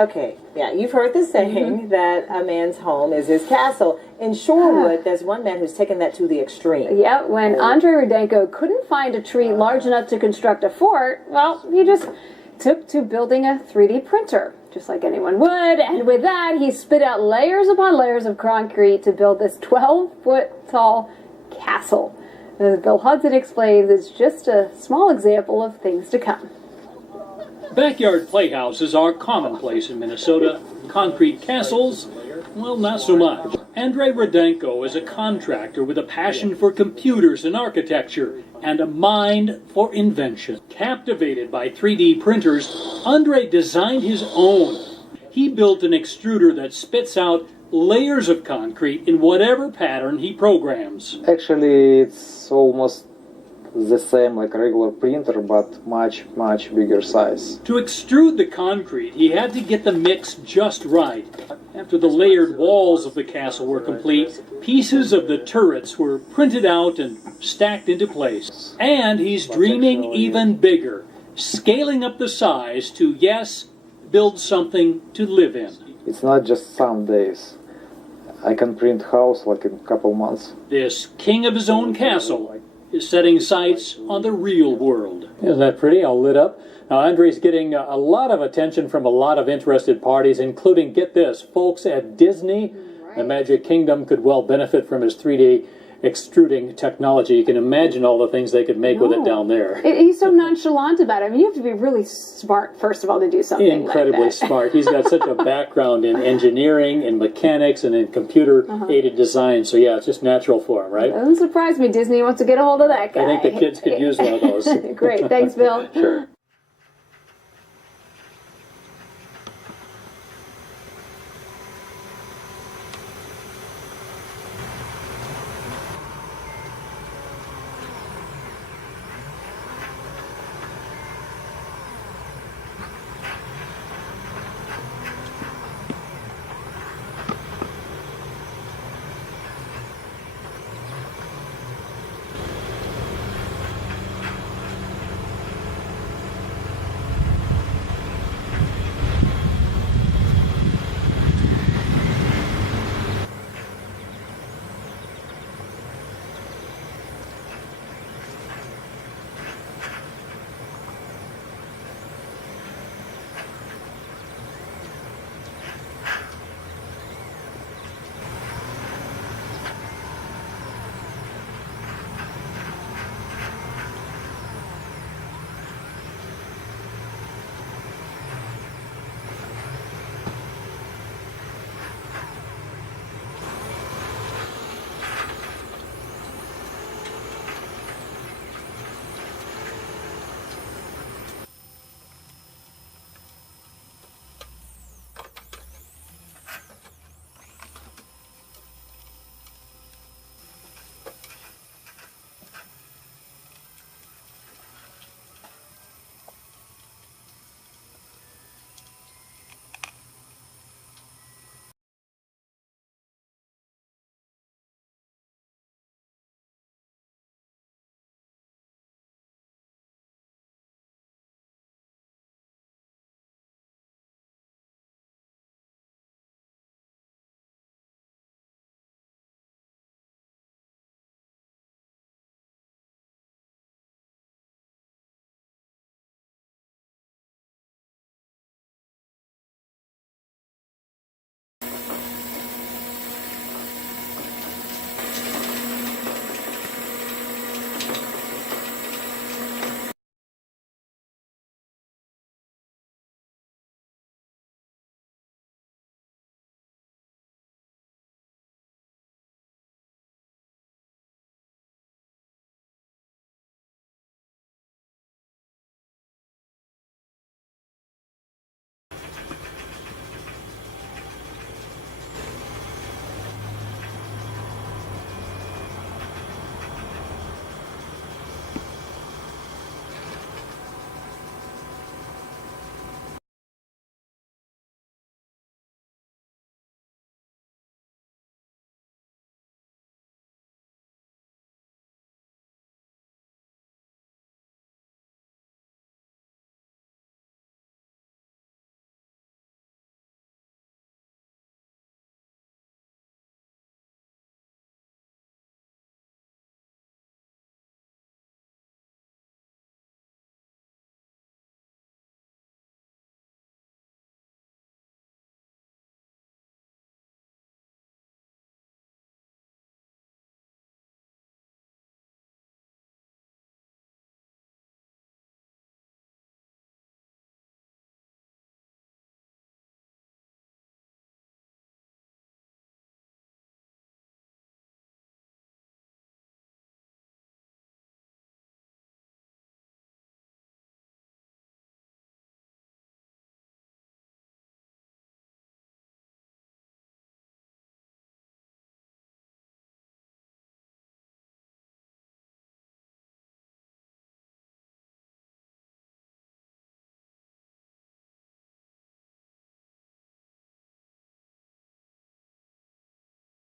Okay, yeah, you've heard the saying that a man's home is his castle. In Shorewood, there's one man who's taken that to the extreme. Yeah, when Andrei Rudenko couldn't find a tree large enough to construct a fort, well, he just took to building a 3D printer, just like anyone would, and with that, he spit out layers upon layers of concrete to build this 12-foot tall castle. As Bill Hudson explains, it's just a small example of things to come. Backyard playhouses are commonplace in Minnesota. Concrete castles, well, not so much. Andrei Rudenko is a contractor with a passion for computers and architecture and a mind for invention. Captivated by 3D printers, Andrei designed his own. He built an extruder that spits out layers of concrete in whatever pattern he programs. Actually, it's almost the same like a regular printer, but much bigger size. To extrude the concrete, he had to get the mix just right. After the layered walls of the castle were complete, pieces of the turrets were printed out and stacked into place. And he's dreaming even bigger, scaling up the size to, yes, build something to live in. It's not just some days. I can print house like in a couple months. This king of his own castle is setting sights on the real world. Isn't that pretty? All lit up. Now, Andrei's getting a lot of attention from a lot of interested parties, including, get this, folks at Disney. The Magic Kingdom could well benefit from his 3D extruding technology. You can imagine all the things they could make with it down there. He's so nonchalant about it. I mean, you have to be really smart, first of all, to do something Incredibly like that. smart. He's got such a background in engineering and mechanics and in computer-aided design. So, yeah, it's just natural for him, right? Doesn't surprise me. Disney wants to get a hold of that guy. I think the kids could use one of those. Great. Thanks, Bill. Sure.